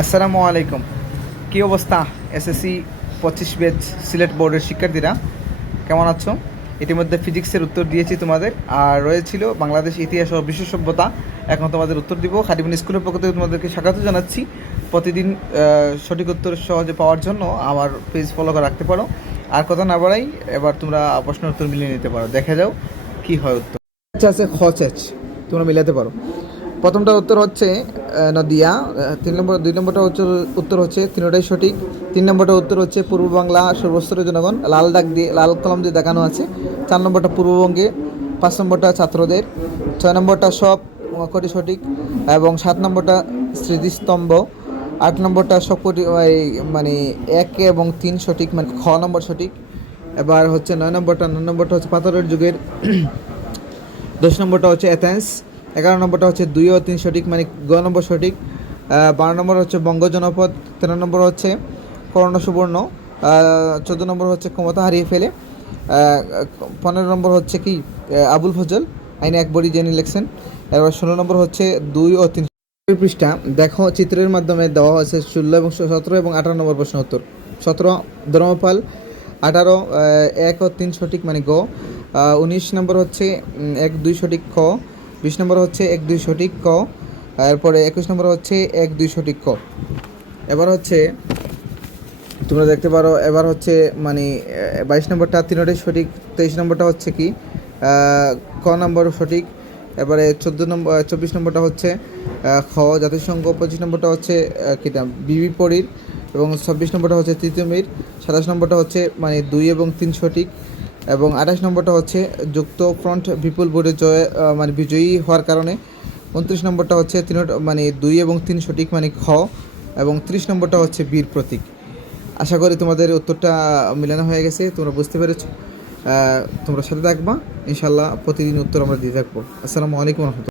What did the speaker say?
আসসালামু আলাইকুম। কী অবস্থা এসএসসি 25 ব্যাচ সিলেট বোর্ডের শিক্ষার্থীরা, কেমন আছো? ইতিমধ্যে ফিজিক্সের উত্তর দিয়েছি তোমাদের, আর রয়েছিল বাংলাদেশ ইতিহাস ও বিশ্ব সভ্যতা। এখন তোমাদের উত্তর দিব। খাদিমুন স্কুলের পক্ষ থেকে তোমাদেরকে স্বাগত জানাচ্ছি। প্রতিদিন সঠিক উত্তর সহজে পাওয়ার জন্য আমার পেজ ফলো করে রাখতে পারো। আর কথা না বাড়াই, এবার তোমরা প্রশ্নের উত্তর মিলিয়ে নিতে পারো। দেখে যাও কি হয় উত্তর। আচ্ছা আছে খচেচ, তোমরা মিলাতে পারো। প্রথমটার উত্তর হচ্ছে নদিয়া। 2 নম্বরটা উত্তর হচ্ছে তিনটাই সঠিক। 3 নম্বরটা উত্তর হচ্ছে পূর্ব বাংলা সর্বস্তরের জনগণ, লাল কলম দিয়ে দেখানো আছে। 4 নম্বরটা পূর্ববঙ্গে। 5 নম্বরটা ছাত্রদের। 6 নম্বরটা সব কটি সঠিক এবং 7 নম্বরটা স্মৃতিস্তম্ভ। 8 নম্বরটা সবকটি মানে 1 এবং 3 সঠিক, মানে খ নম্বর সঠিক। এবার হচ্ছে 9 নম্বরটা হচ্ছে পাথরের যুগের। 10 নম্বরটা হচ্ছে অ্যাথেন্স। 11 নম্বরটা হচ্ছে 2 ও 3 সঠিক, মানে গ নম্বর সঠিক। 12 নম্বর হচ্ছে বঙ্গ জনপদ। 13 নম্বর হচ্ছে কর্ণ সুবর্ণ। 14 নম্বর হচ্ছে ক্ষমতা হারিয়ে ফেলে। 15 নম্বর হচ্ছে কি আবুল ফজল আইনে একবারই জেনে লিখছেন। এবার 16 নম্বর হচ্ছে 2 ও 3 পৃষ্ঠা। দেখো চিত্রের মাধ্যমে দেওয়া হয়েছে 16 এবং 17 এবং 18 নম্বর প্রশ্ন উত্তর। 17 ধর্মপাল। 18 1 ও 3 সঠিক, মানে গ। 19 নম্বর হচ্ছে 1 2 সঠিক খ। 20 নম্বর হচ্ছে 1 2 সঠিক ক। এরপরে 21 নম্বর হচ্ছে 1 2 সঠিক ক। এবার হচ্ছে তোমরা দেখতে পারো, এবার হচ্ছে মানে 22 নম্বরটা তিনটাই সঠিক। 23 নম্বরটা হচ্ছে কি ক নম্বর সঠিক। এবারে 24 নম্বরটা হচ্ছে খ জাতিসংঘ। 25 নম্বরটা হচ্ছে কিটা বিবি পরীর এবং 26 নম্বরটা হচ্ছে তিতুমির। 27 নম্বরটা হচ্ছে মানে 2 এবং 3 সঠিক এবং 28 নম্বরটা হচ্ছে যুক্ত ফ্রন্ট বিপুল ভোটে মানে বিজয়ী হওয়ার কারণে। 29 নম্বরটা হচ্ছে মানে 2 এবং 3 সঠিক, মানে খ এবং 30 নম্বরটা হচ্ছে বীর প্রতীক। আশা করি তোমাদের উত্তরটা মিলানো হয়ে গেছে, তোমরা বুঝতে পেরেছো। তোমরা সাথে থাকবা ইনশাল্লাহ, প্রতিদিন উত্তর আমরা দিয়ে থাকবো। আসসালামু আলাইকুম রহমতুল্লাহ।